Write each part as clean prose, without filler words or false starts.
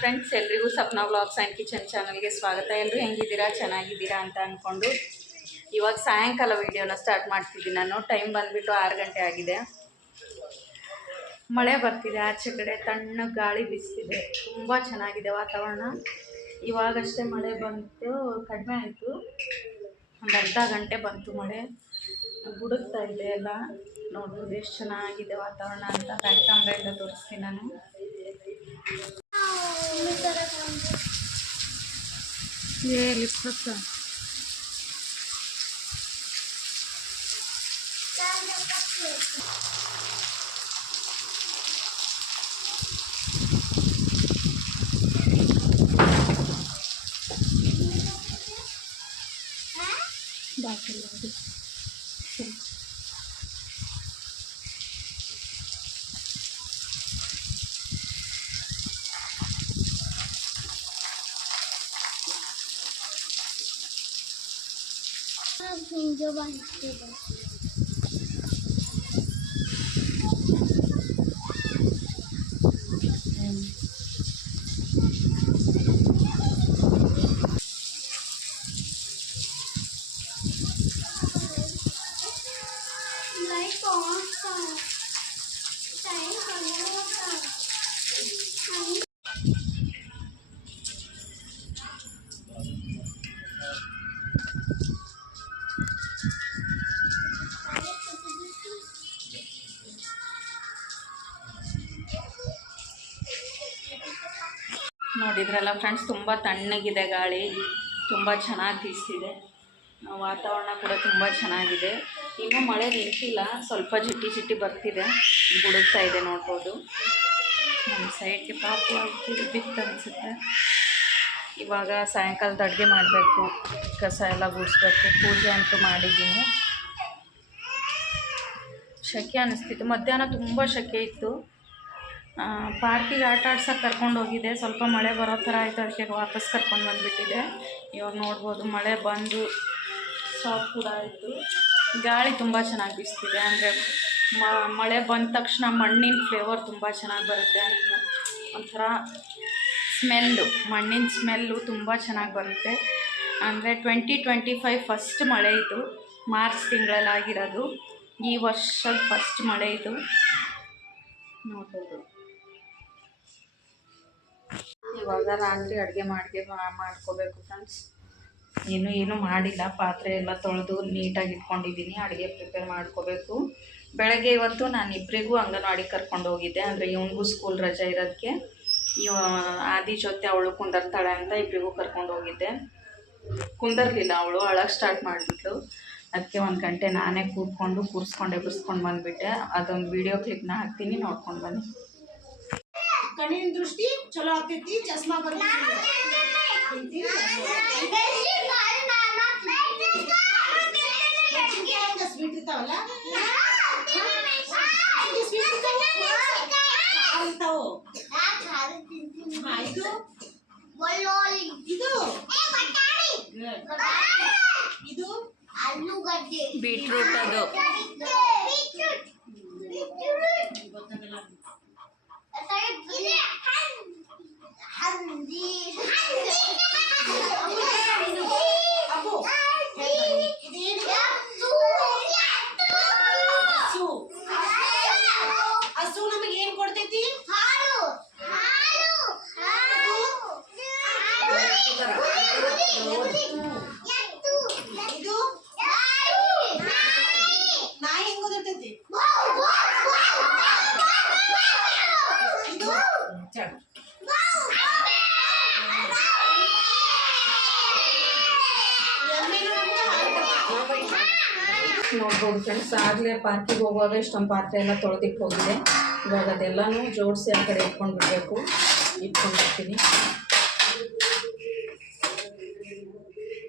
Friends, ಎಲ್ರಿಗೂ Sapna vlogs and kitchen ಚಾನಲ್ಗೆ ಸ್ವಾಗತ. ಎಲ್ಲರೂ ಹೆಂಗಿದ್ದೀರಾ, ಚೆನ್ನಾಗಿದ್ದೀರಾ ಅಂತ ಅಂದ್ಕೊಂಡು ಇವಾಗ ಸಾಯಂಕಾಲ ವೀಡಿಯೋನ ಸ್ಟಾರ್ಟ್ ಮಾಡ್ತಿದ್ದೀನಿ. ನಾನು ಟೈಮ್ ಬಂದುಬಿಟ್ಟು 6 ಗಂಟೆ ಆಗಿದೆ. ಮಳೆ ಬರ್ತಿದೆ, ಆಚೆ ಕಡೆ ತಣ್ಣ ಗಾಳಿ ಬೀಸ್ತಿದೆ, ತುಂಬ ಚೆನ್ನಾಗಿದೆ ವಾತಾವರಣ. ಇವಾಗಷ್ಟೇ ಮಳೆ ಬಂತು, ಕಡಿಮೆ ಆಯಿತು, ಒಂದು ಅರ್ಧ ಗಂಟೆ ಬಂತು ಮಳೆ. ಗುಡುಗ್ತಾ ಇದೆ ಎಲ್ಲ, ನೋಡ್ಬೋದು ಎಷ್ಟು ಚೆನ್ನಾಗಿದೆ ವಾತಾವರಣ ಅಂತ. ಬ್ಯಾಕ್ ಕ್ಯಾಮ್ರಾಯಿಂದ ತೋರಿಸ್ತೀನಿ ನಾನು. ನೋಡಿದ್ರಲ್ಲ ಫ್ರೆಂಡ್ಸ್, ತುಂಬ ತಣ್ಣಗಿದೆ ಗಾಳಿ, ತುಂಬ ಚೆನ್ನಾಗಿ ಬೀಸ್ತಿದೆ. ವಾತಾವರಣ ಕೂಡ ತುಂಬ ಚೆನ್ನಾಗಿದೆ. ಇನ್ನೂ ಮಳೆ ನಿಂತಿಲ್ಲ, ಸ್ವಲ್ಪ ಜಿಟ್ಟಿ ಜಿಟ್ಟಿ ಬರ್ತಿದೆ, ಗುಡುಗ್ತಾ ಇದೆ ನೋಡ್ಬೋದು. ನಮ್ಮ ಸೈಡ್ಗೆ ಪಾಪು ಬಿತ್ತು ಅನಿಸುತ್ತೆ. ಇವಾಗ ಸಾಯಂಕಾಲದ ಅಡುಗೆ ಮಾಡಬೇಕು, ಕಸ ಎಲ್ಲ ಗುಡಿಸ್ಬೇಕು. ಪೂಜೆ ಅಂತೂ ಮಾಡಿದ್ದೀನಿ. ಶೆಕೆ ಅನ್ನಿಸ್ತಿತ್ತು, ಮಧ್ಯಾಹ್ನ ತುಂಬ ಶೆಕೆ ಇತ್ತು. ಪಾರ್ಕಿಗೆ ಆಟ ಆಡ್ಸೋಕೆ ಕರ್ಕೊಂಡು ಹೋಗಿದ್ದೆ, ಸ್ವಲ್ಪ ಮಳೆ ಬರೋ ಥರ ಆಯಿತು, ಅದಕ್ಕೆ ವಾಪಸ್ ಕರ್ಕೊಂಡು ಬಂದುಬಿಟ್ಟಿದ್ದೆ. ಇವಾಗ ನೋಡ್ಬೋದು ಮಳೆ ಬಂದು ಸಾಫ್ ಕೂಡ ಆಯಿತು. ಗಾಳಿ ತುಂಬ ಚೆನ್ನಾಗಿ ಬೀಸ್ತಿದೆ. ಅಂದರೆ ಮಳೆ ಬಂದ ತಕ್ಷಣ ಮಣ್ಣಿನ ಫ್ಲೇವರ್ ತುಂಬ ಚೆನ್ನಾಗಿ ಬರುತ್ತೆ. ಒಂಥರ ಸ್ಮೆಲ್ಲು, ಮಣ್ಣಿನ ಸ್ಮೆಲ್ಲು ತುಂಬ ಚೆನ್ನಾಗಿ ಬರುತ್ತೆ. ಅಂದರೆ 2025 ಫಸ್ಟ್ ಮಳೆ ಇದು, ಮಾರ್ಚ್ ತಿಂಗಳಲ್ಲಿ ಆಗಿರೋದು. ಈ ವರ್ಷದ ಫಸ್ಟ್ ಮಳೆ ಇದು, ನೋಡ್ಬೋದು. ಇವಾಗ ರಾತ್ರಿ ಅಡುಗೆ ಮಾಡ್ಕೋಬೇಕು ಫ್ರೆಂಡ್ಸ್. ಏನೂ ಮಾಡಿಲ್ಲ, ಪಾತ್ರೆ ಎಲ್ಲ ತೊಳೆದು ನೀಟಾಗಿ ಇಟ್ಕೊಂಡಿದ್ದೀನಿ. ಅಡುಗೆ ಪ್ರಿಪೇರ್ ಮಾಡ್ಕೋಬೇಕು. ಬೆಳಗ್ಗೆ ಇವತ್ತು ನಾನು ಇಬ್ಬರಿಗೂ ಅಂಗನವಾಡಿಗೆ ಕರ್ಕೊಂಡು ಹೋಗಿದ್ದೆ. ಅಂದರೆ ಇವನಿಗೂ ಸ್ಕೂಲ್ ರಜೆ ಇರೋದಕ್ಕೆ ಆದಿ ಜೊತೆ ಅವಳು ಕುಂದರ್ತಾಳೆ ಅಂತ ಇಬ್ಬರಿಗೂ ಕರ್ಕೊಂಡು ಹೋಗಿದ್ದೆ. ಕುಂದರ್ಲಿಲ್ಲ, ಅವಳು ಅಳಕ್ಕೆ ಸ್ಟಾರ್ಟ್ ಮಾಡಿಬಿಟ್ಲು. ಅದಕ್ಕೆ 1 ಗಂಟೆ ನಾನೇ ಕೂರಿಸ್ಕೊಂಡು ಎಬ್ಬಿಸ್ಕೊಂಡು ಬಂದುಬಿಟ್ಟೆ. ಅದೊಂದು ವಿಡಿಯೋ ಕ್ಲಿಪ್ನ ಹಾಕ್ತೀನಿ, ನೋಡ್ಕೊಂಡು ಬನ್ನಿ. ಕಣ್ಣಿನ ದೃಷ್ಟಿ ಚಲೋ ಆಗ್ತೈತಿ, ಚಸ್ಮಾ ಸ್ವೀಟ್ ಇರ್ತಾವಲ್ಲ, ಇದು ಆಲೂಗಡ್ಡೆ, ಬೀಟ್ರೂಟ್, ಅದು ಗೊತ್ತಾಗಲ್ಲ. ಹಸು ನಮಗೆ ಏನ್ ಕೊಡ್ತೈತಿ? ಇದು ನಾಯಿ ಹೆಂಗ್ ಓದಿರ್ತೈತಿ? ಇದು ನೋಡ್ಬೋದು ಫ್ರೆಂಡ್ಸ್, ಆಗಲೇ ಪಾರ್ಕಿಗೆ ಹೋಗುವಾಗ ಇಷ್ಟೊಂದು ಪಾತ್ರೆ ಎಲ್ಲ ತೊಳೆದಿಟ್ಟು ಹೋಗಿದೆ. ಇವಾಗ ಅದೆಲ್ಲನೂ ಜೋಡಿಸಿ ಆ ಕಡೆ ಇಟ್ಕೊಂಡಿರ್ತೀನಿ.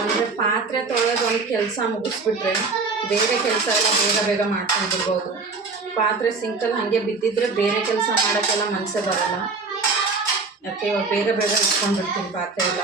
ಅಂದರೆ ಪಾತ್ರೆ ತೊಳೆಯೋದು ಒಂದು ಕೆಲಸ ಮುಗಿಸ್ಬಿಟ್ರೆ ಬೇರೆ ಕೆಲಸ ಎಲ್ಲ ಬೇಗ ಮಾಡ್ಕೊಂಡ್ಬಿಡ್ಬೋದು. ಪಾತ್ರೆ ಸಿಂಕಲ್ಲಿ ಹಾಗೆ ಬಿದ್ದಿದ್ರೆ ಬೇರೆ ಕೆಲಸ ಮಾಡೋಕ್ಕೆಲ್ಲ ಮನಸ್ಸೇ ಬರೋಲ್ಲ. ಅದಕ್ಕೆ ಇವಾಗ ಬೇಗ ಇಟ್ಕೊಂಡಿರ್ತೀನಿ ಪಾತ್ರೆ ಎಲ್ಲ.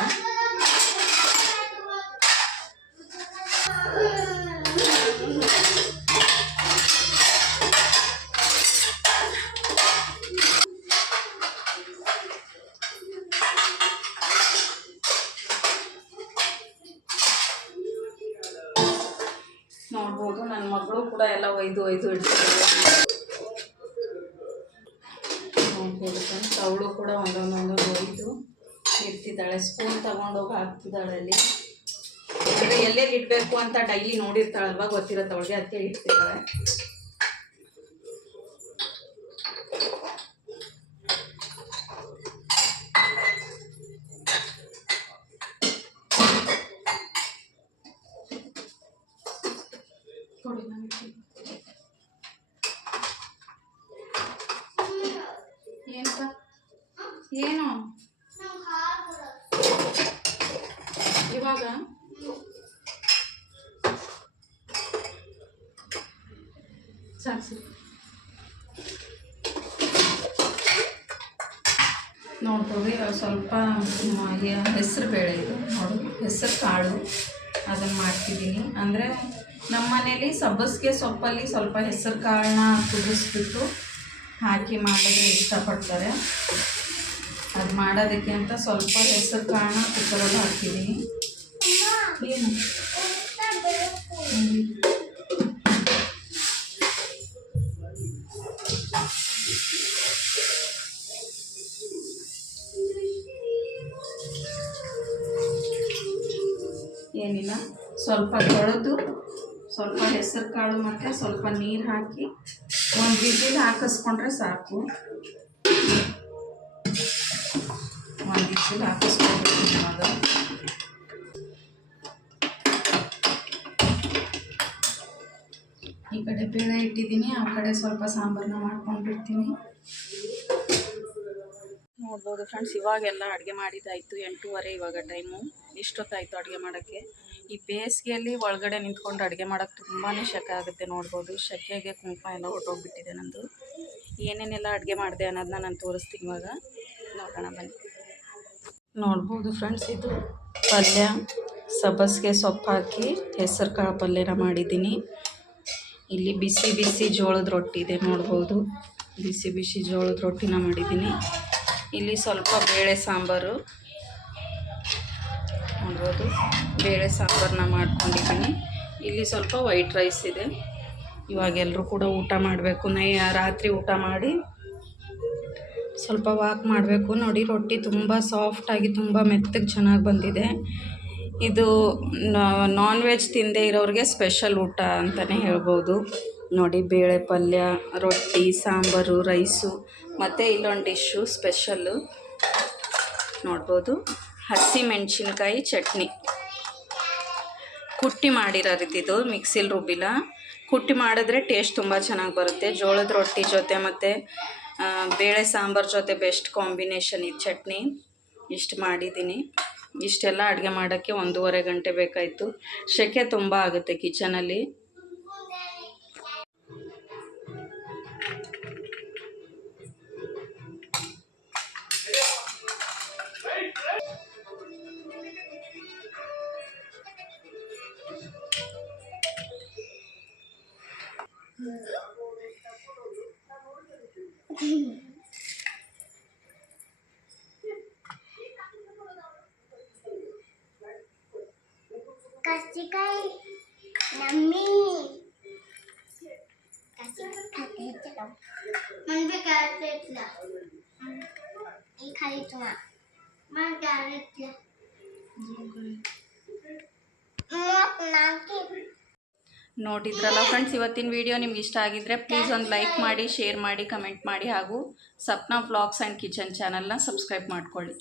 ಕೂಡ ಎಲ್ಲ ಒಯ್ದು ಇಡ್ತಿದ್ದಾಳೆ. ನೋಡ್ಬೋದು ಫ್ರೆಂಡ್ಸ್, ಅವಳು ಕೂಡ ಒಂದೊಂದು ಒಯ್ದು ಇಡ್ತಿದ್ದಾಳೆ. ಸ್ಪೂನ್ ತಗೊಂಡೋಗಿ ಹಾಕ್ತಿದ್ದಾಳೆ ಅಲ್ಲಿ. ಅಂದರೆ ಎಲ್ಲೆಲ್ಲಿ ಇಡಬೇಕು ಅಂತ ಡೈಲಿ ನೋಡಿರ್ತಾಳಲ್ವ, ಗೊತ್ತಿರುತ್ತೆ ಅವಳಿಗೆ, ಅದಕ್ಕೆ ಇಡ್ತಿದ್ದಾಳೆ. ಏನು ಇವಾಗ ಸಾಕು ನೋಡ್ಬೋದು. ಸ್ವಲ್ಪ ಹೆಸರು ಬೇಳೆ ಇದು ನೋಡಿ, ಹೆಸರು ಕಾಳು ಅದನ್ನು ಮಾಡ್ತಿದ್ದೀನಿ. ಅಂದರೆ ನಮ್ಮ ಮನೇಲಿ ಸಬ್ಬಸಿಗೆ ಸೊಪ್ಪಲ್ಲಿ ಸ್ವಲ್ಪ ಹೆಸರು ಕಾಳನ್ನ ಕುದಿಸ್ಬಿಟ್ಟು ಹಾಕಿ ಮಾಡಿದ್ರೆ ಇಷ್ಟಪಡ್ತಾರೆ. ಅದು ಮಾಡೋದಕ್ಕೆ ಅಂತ ಸ್ವಲ್ಪ ಹೆಸರು ಕಾಳನ್ನ ಕುಕ್ಕರಲ್ಲಿ ಹಾಕ್ತಿದ್ದೀನಿ. ಏನು ಏನಿಲ್ಲ, ಸ್ವಲ್ಪ ತೊಳೆದು ಸ್ವಲ್ಪ ಹೆಸರು ಕಾಳು ಮತ್ತು ಸ್ವಲ್ಪ ನೀರು ಹಾಕಿ ಒಂದು ವಿಸಿಲ್ ಹಾಕಿಸ್ಕೊಂಡ್ರೆ ಸಾಕು. ಒಂದು ವಿಸಿಲ್ ಹಾಕಿಸ್ಕೊಂಡ್ರೆ ಅದು ಈ ಕಡೆ ಬೇಳೆ ಇಟ್ಟಿದ್ದೀನಿ, ಆ ಕಡೆ ಸ್ವಲ್ಪ ಸಾಂಬಾರನ್ನ ಮಾಡ್ಕೊಂಡ್ಬಿಡ್ತೀನಿ. ನೋಡ್ಬೋದು ಫ್ರೆಂಡ್ಸ್, ಇವಾಗೆಲ್ಲ ಅಡುಗೆ ಮಾಡಿದ್ದಾಯಿತು. 8:30 ಇವಾಗ ಟೈಮು. ಇಷ್ಟೊತ್ತಾಯಿತು ಅಡುಗೆ ಮಾಡೋಕ್ಕೆ. ಈ ಬೇಸಿಗೆಯಲ್ಲಿ ಒಳಗಡೆ ನಿಂತ್ಕೊಂಡು ಅಡುಗೆ ಮಾಡೋಕ್ಕೆ ತುಂಬಾ ಶೆಕೆ ಆಗುತ್ತೆ. ನೋಡ್ಬೋದು, ಶೆಕೆಗೆ ಕುಂಕುಮ ಎಲ್ಲ ಹೊರಟೋಗ್ಬಿಟ್ಟಿದೆ ನಂದು. ಏನೇನೆಲ್ಲ ಅಡುಗೆ ಮಾಡಿದೆ ಅನ್ನೋದನ್ನ ನಾನು ತೋರಿಸ್ತೀನಿ ಇವಾಗ. ನೋಡೋಣ ಬನ್ನಿ. ನೋಡ್ಬೋದು ಫ್ರೆಂಡ್ಸ್, ಇದು ಪಲ್ಯ ಸಬ್ಬಸಿಗೆ ಸೊಪ್ಪು ಹಾಕಿ ಹೆಸರು ಕಾಳು ಪಲ್ಯನ ಮಾಡಿದ್ದೀನಿ. ಇಲ್ಲಿ ಬಿಸಿ ಬಿಸಿ ಜೋಳದ ರೊಟ್ಟಿ ಇದೆ. ನೋಡ್ಬೋದು, ಬಿಸಿ ಬಿಸಿ ಜೋಳದ ರೊಟ್ಟಿನ ಮಾಡಿದ್ದೀನಿ. ಇಲ್ಲಿ ಸ್ವಲ್ಪ ಬೇಳೆ ಸಾಂಬಾರು ನೋಡ್ಬೋದು, ಬೇಳೆ ಸಾಂಬಾರನ್ನ ಮಾಡ್ಕೊಂಡಿದ್ದೀನಿ. ಇಲ್ಲಿ ಸ್ವಲ್ಪ ವೈಟ್ ರೈಸ್ ಇದೆ. ಇವಾಗ ಎಲ್ಲರೂ ಕೂಡ ಊಟ ಮಾಡಬೇಕು. ರಾತ್ರಿ ಊಟ ಮಾಡಿ ಸ್ವಲ್ಪ ವಾಕ್ ಮಾಡಬೇಕು. ನೋಡಿ, ರೊಟ್ಟಿ ತುಂಬ ಸಾಫ್ಟಾಗಿ ತುಂಬ ಮೆತ್ತಗೆ ಚೆನ್ನಾಗಿ ಬಂದಿದೆ. ಇದು ನಾನ್ ವೆಜ್ ತಿಂದೇ ಇರೋರಿಗೆ ಸ್ಪೆಷಲ್ ಊಟ ಅಂತಲೇ ಹೇಳ್ಬೋದು. ನೋಡಿ, ಬೇಳೆ ಪಲ್ಯ, ರೊಟ್ಟಿ, ಸಾಂಬಾರು, ರೈಸು ಮತ್ತು ಇಲ್ಲೊಂದು ಡಿಶ್ಶು ಸ್ಪೆಷಲ್ಲು ನೋಡ್ಬೋದು. ಹಸಿ ಮೆಣಸಿನ್ಕಾಯಿ ಚಟ್ನಿ ಕುಟ್ಟಿ ಮಾಡಿರೋದಿದ್ದು, ಮಿಕ್ಸಿಲಿ ರುಬ್ಬಿಲ್ಲ. ಕುಟ್ಟಿ ಮಾಡಿದ್ರೆ ಟೇಸ್ಟ್ ತುಂಬ ಚೆನ್ನಾಗಿ ಬರುತ್ತೆ. ಜೋಳದ ರೊಟ್ಟಿ ಜೊತೆ ಮತ್ತು ಬೇಳೆ ಸಾಂಬಾರು ಜೊತೆ ಬೆಸ್ಟ್ ಕಾಂಬಿನೇಷನ್ ಇದು ಚಟ್ನಿ. ಇಷ್ಟು ಮಾಡಿದ್ದೀನಿ. ಇಷ್ಟೆಲ್ಲ ಅಡುಗೆ ಮಾಡೋಕ್ಕೆ 1.5 ಗಂಟೆ ಬೇಕಾಯಿತು. ಸೆಕೆ ತುಂಬ ಆಗುತ್ತೆ ಕಿಚನಲ್ಲಿ. ಕರ್ಜಿಕಾಯಿ ನಮ್ಮಿ ಕರ್ಜಿಕಾಯಿ ಚಲೋ मन पे कैरेट ला ये खाली तुम मन कैरेट ला ನೋಡಿದ್ರಲ್ಲ ಫ್ರೆಂಡ್ಸ್, ಇವತ್ತಿನ ವಿಡಿಯೋ ನಿಮ್ಗೆ ಇಷ್ಟ ಆಗಿದ್ದರೆ ಪ್ಲೀಸ್ ಒಂದು ಲೈಕ್ ಮಾಡಿ, ಶೇರ್ ಮಾಡಿ, ಕಮೆಂಟ್ ಮಾಡಿ, ಹಾಗೂ ಸಪ್ನಾ ವ್ಲಾಗ್ಸ್ ಆ್ಯಂಡ್ ಕಿಚನ್ ಚಾನಲ್ನ ಸಬ್ಸ್ಕ್ರೈಬ್ ಮಾಡ್ಕೊಳ್ಳಿ.